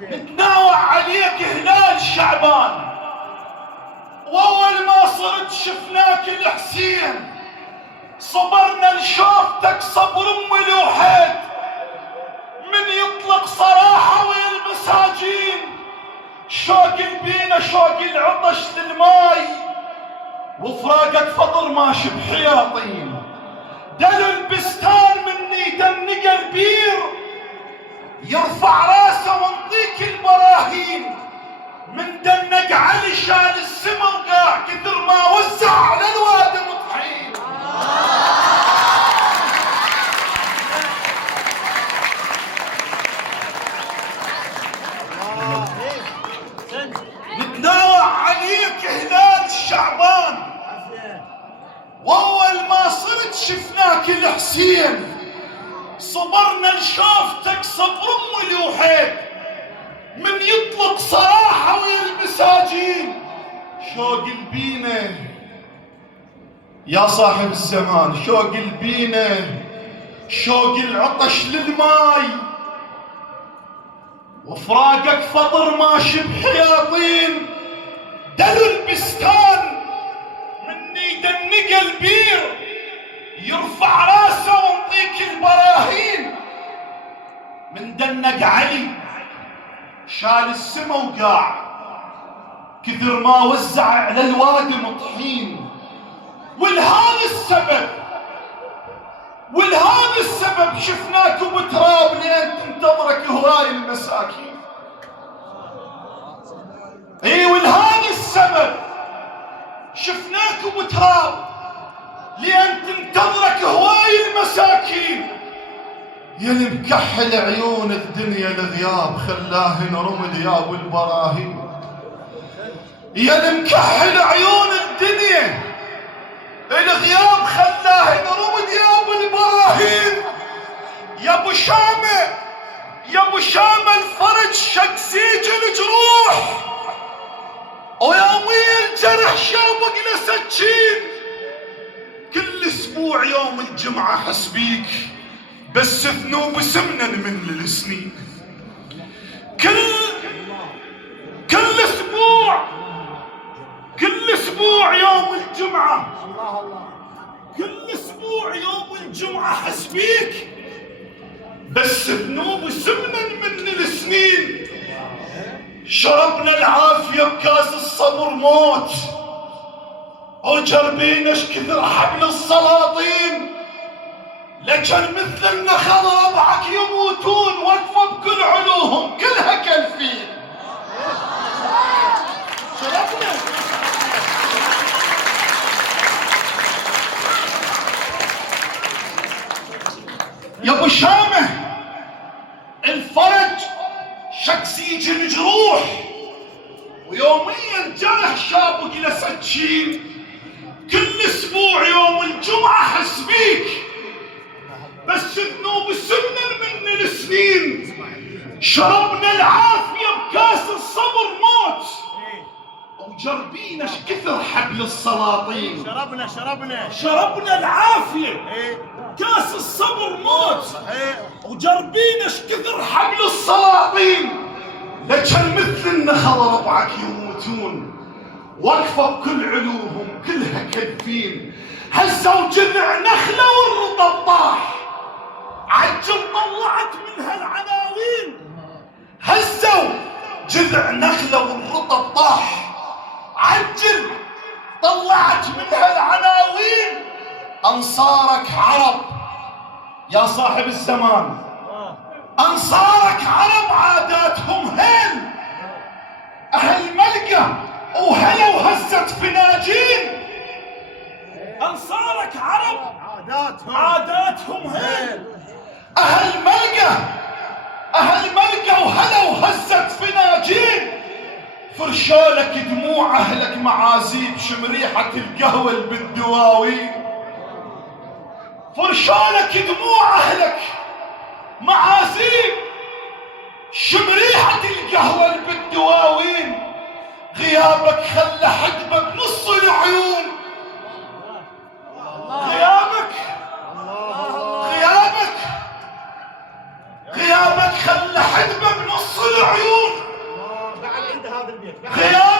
نتناوع عليك هلال شعبان، واول ما صرت شفناك الحسين، صبرنا لشوفتك صبر ام لوحيد، من يطلق صراحة ويا المساجين، شوق البينا شوق العطش للماي، وفراقك فطر ماشي بحياطين، دل البستان مني دنق البير، يرفع راسه ونطيك البراهين، من دنق علي شال السما وقاع، كثر ما وزع على الوادي مطحين. نتناوع عليك هلال شعبان، واول ما صرت شفناك الحسين، صبرنا لشوفتك صبر ام لوحيد، من يطلق صراحة ويا المساجين، شوق البينة يا صاحب الزمان، شوق البينة شوق العطش للماي، وفراقك فطر ماشي بحياطين، دل البستان مني دنق البير، يرفع راسه ونطيك البراهين، من دنق علي شال السما وقاع، كثر ما وزع على الوادي مطحين. ولهذا السبب شفناك بتراب لين تنتظرك هواي المساكين. اي ولهذا السبب شفناك بتراب لين تنتظرك هواي المساكين. يا اللي مكحل عيون الدنيا الغياب خلاهن رمد يا ابو البراهين، يا اللي مكحل عيون الدنيا الغياب خلاهن رمد يا ابو البراهين. يا ابو شامه يا ابو شامه الفرج شق سيج الجروح، ويا مي الجرح شابق لسكين. كل اسبوع يوم الجمعه احس بيك، بس ذنوب سمنا من السنين. كل اسبوع يوم الجمعة، كل اسبوع يوم الجمعة احس بيك، بس ذنوب سمنا من السنين. شربنا العافية بكاس الصبر موت، وجربينا اش كثر حبل السلاطين، لكن مثل النخل ربعك يموتون، وقفوا بكل علوهم كلها كالفين. شرفنا يا ابو شامه الفرج شق سيج الجروح، ويوميا جرح شابك لسكين. كل اسبوع يوم الجمعه احس بيك، بس ذنوب سمنا من السنين. شربنا العافية بكاس الصبر موت، وجربينا اش كثر حبل السلاطين. شربنا العافية كاس الصبر موت، وجربينا اش كثر حبل السلاطين، لكن مثل النخل ربعك يموتون، وقفوا بكل علوهم كلها كذبين. هزوا جذع نخلة والرطب طاح، عجل طلعت منها العناوين. هزوا جذع نخلة والرطب طاح، عجل طلعت منها العناوين. أنصارك عرب يا صاحب الزمان، أنصارك عرب عاداتهم هيل، أهل ملقى وهلا وهزت فناجين. أنصارك عرب عاداتهم هيل، أهل ملقى وهلا وهزت فناجين. فرشالك دموع أهلك معازيب، شم ريحة القهوة بالدواوين. فرشالك دموع أهلك معازيب، شم ريحة القهوة بالدواوين. غيابك خلى حجبة بنص العيون، غيابك خلى حجبة بنص العيون. خيار